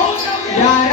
Direct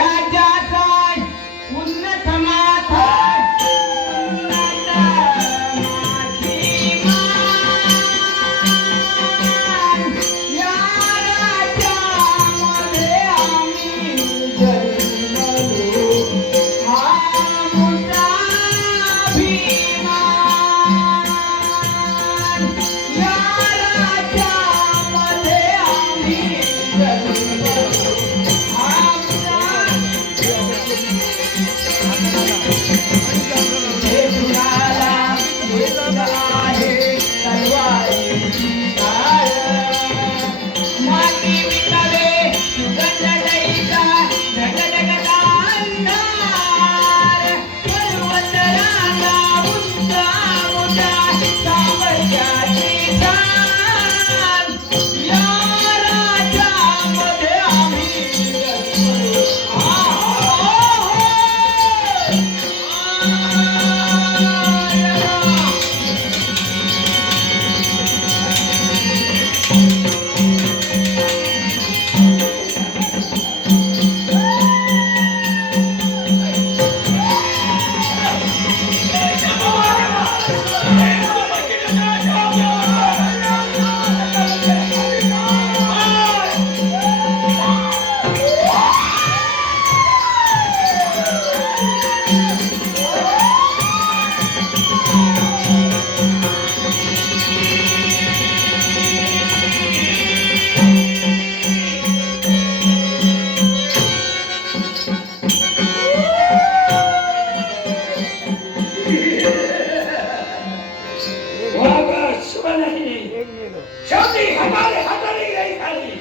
शेवटी हमारे हाताने नाही खाली।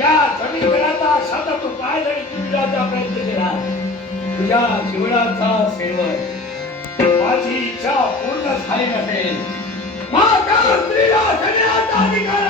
या समीकरणाचा शब्द तू पाय जरी तुझ्याचा प्रयत्न केला. तुझ्या जीवनाचा सेवक माझी इच्छा पूर्ण झाली नसेल. माता स्त्रीला सगळ्याचा अधिकार